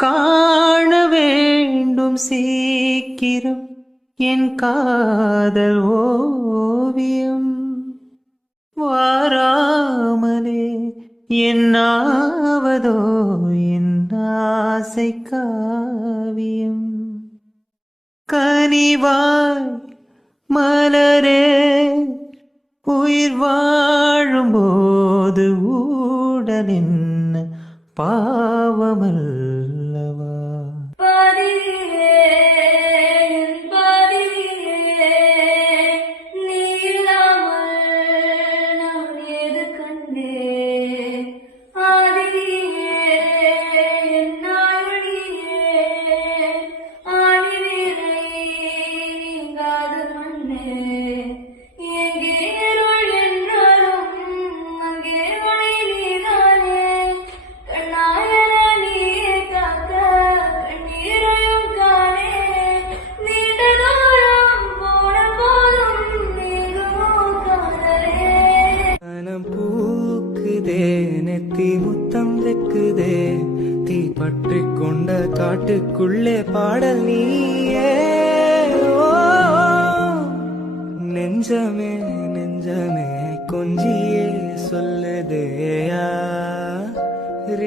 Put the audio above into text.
காண வேண்டும் சீக்கிரம் என் காதல் ஓவியம் வாராமலே என்னாவதோ என் ஆசை காவியம் கனிவாய் மலரே உயிர் வாழும்போது ஊடலின் பாவமல்லவா நெத்தி முத்தம் வைக்குதே தீ பற்றி கொண்ட காட்டுக்குள்ளே பாடல் நீயே நெஞ்சமே நெஞ்சமே கொஞ்சியே சொல்லுதே